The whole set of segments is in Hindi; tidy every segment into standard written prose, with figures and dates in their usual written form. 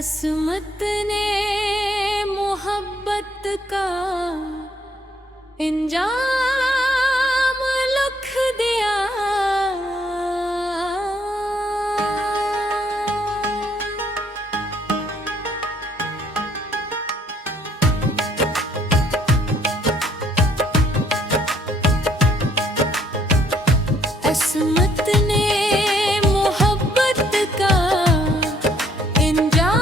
असमत ने मोहब्बत का इंजाम लिख दिया। असमत ने मोहब्बत का इंजाम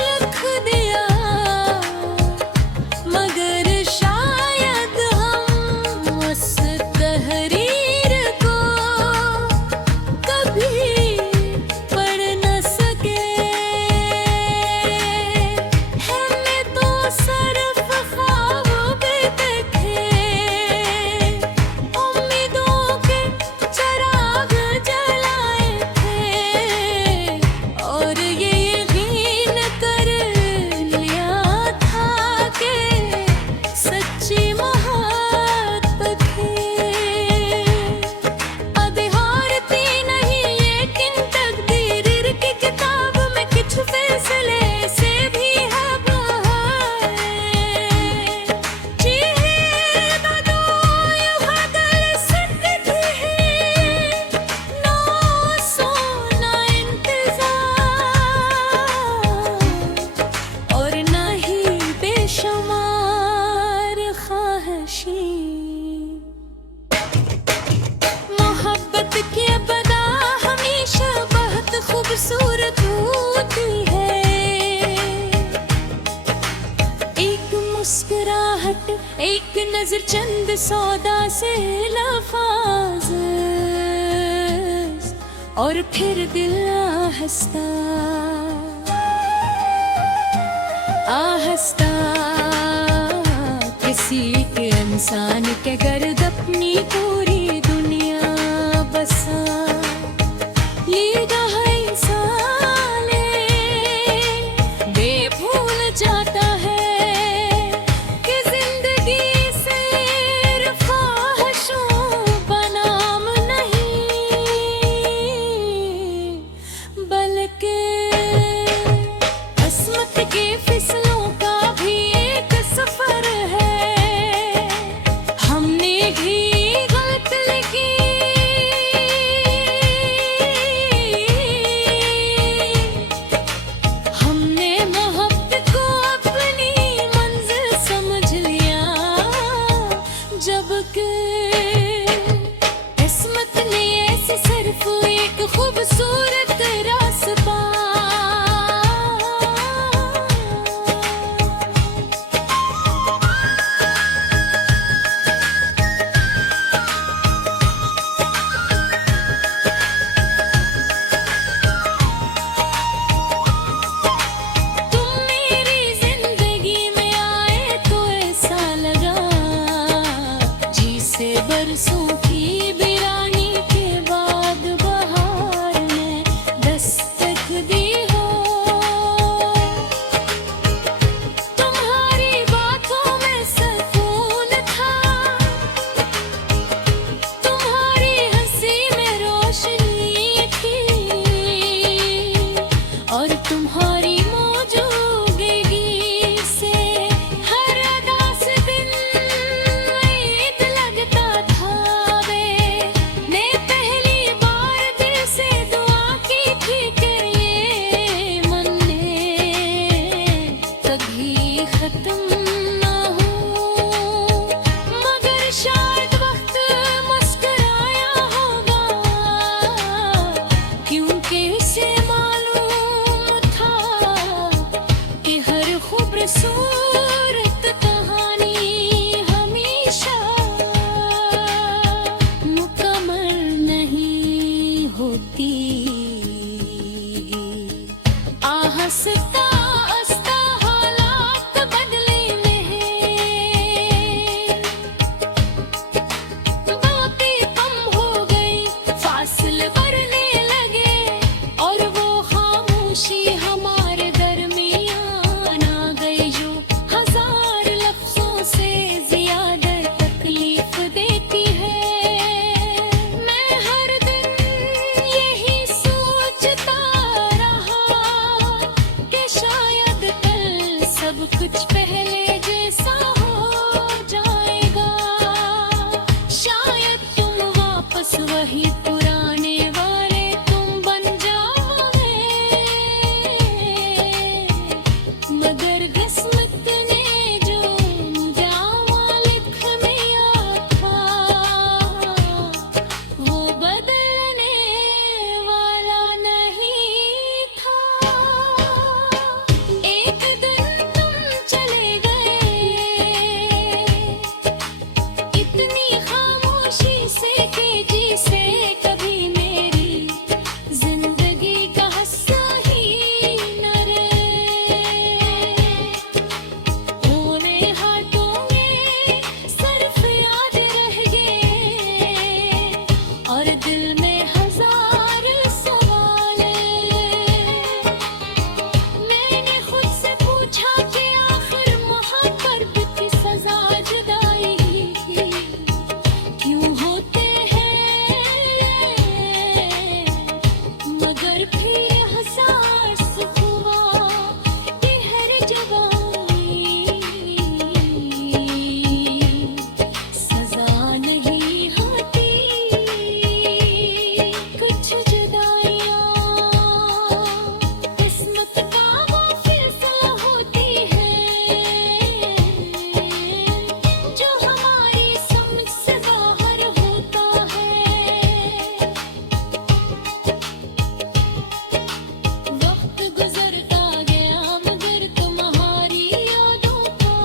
लिख दिया, मगर शायद हम उस तहरीर को कभी पढ़ न सके। हमने तो सिर्फ ख्वाब देखे, उम्मीदों के चिराग जलाए थे, और ये यकीन कर लिया था कि सच्ची मोहब्बत है। अभी हारती नहीं लेकिन तकदीर की किताब में कुछ फैसले से भी है बाहर। चीज़ें बदो यूं बदल सकती है, ना सोना इंतज़ार और ना ही बेशुमार ख्वाहिशें। मोहब्बत की अबदा हमेशा बहुत खूबसूरत होती है। एक मुस्कुराहट, एक नजर, चंद सौदा से लफ्ज़, और फिर दिल आहिस्ता आहिस्ता किसी के इंसान के गर्द अपनी पूरी दुनिया बसा लेगा है। इंसान बेभूल जाता है कि जिंदगी सिर्फ ख्वाहिशों का नाम नहीं, बल्कि किस्मत के फिसलों का भी एक सफर है। हमने भी गलत लिखी, हमने मोहब्बत को अपनी मंजिल समझ लिया, जबकि किस्मत ने ऐसे सिर्फ एक खूबसूरत रास्ता। तुम मेरी जिंदगी में आए तो ऐसा लगा जिसे बरसों की वीरानी के बाद बहार ने दस्तक दी हो। तुम्हारी बातों में सुकून था, तुम्हारी हंसी में रोशनी थी, और तुम्हारी मौजूदगी से हर उदास दिन ईद लगता था। ने पहली बार दिल से दुआ की थी कि ये मन ने कभी खत्म ना हो, मगर शायद वक्त मुस्कुराया होगा, क्योंकि उसे मालूम था कि हर खूबसूरत कहानी हमेशा मुकम्मल नहीं होती। आहिस्ता आहिस्ता हालात बदले में, बातें कम हो गई, फासले बढ़ने लगे, और वो खामोशी हमारे दरमियान आ गई जो कुछ पहले जैसा हो जाएगा। शायद तुम वापस वही पुराने वाले तुम बन जाओगे, मगर किस्मत ने जो जावा लिख दिया था वो बदलने वाला नहीं था। एक दिन तुम चले गए इतनी खामोशी से कि जिसे कभी मेरी जिंदगी का हिस्सा ही न रहे। ओले हाथों में सिर्फ याद रह गए और दिल में हजार सवाल। मैंने खुद से पूछा कि आखिर मोहब्बत की सजा जुदाई की क्यों होते हैं, मगर फिर एहसास हुआ कि हर जवानी सजा नहीं होती। कुछ जुदाइयाँ किस्मत का वो फैसला होती है जो हमारी समझ से बाहर होता है। वक्त गुजरता गया मगर तुम्हारी यादों का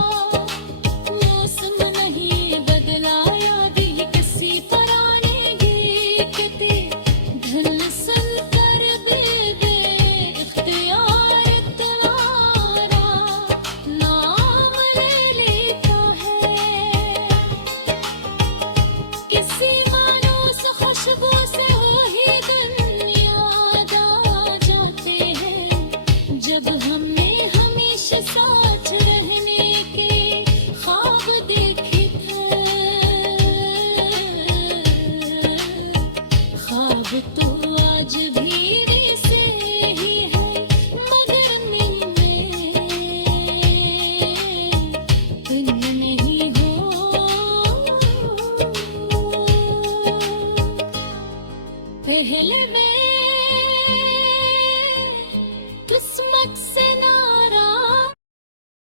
मौसम नहीं बदला। याद ही किसी पुराने गीत थे धुन सुनकर बेइख्तियार तुम्हारा नाम ले लेता है। किसी मानूस खुशबू से वही दिन याद आ जाते हैं जब हमें हमेशा साथ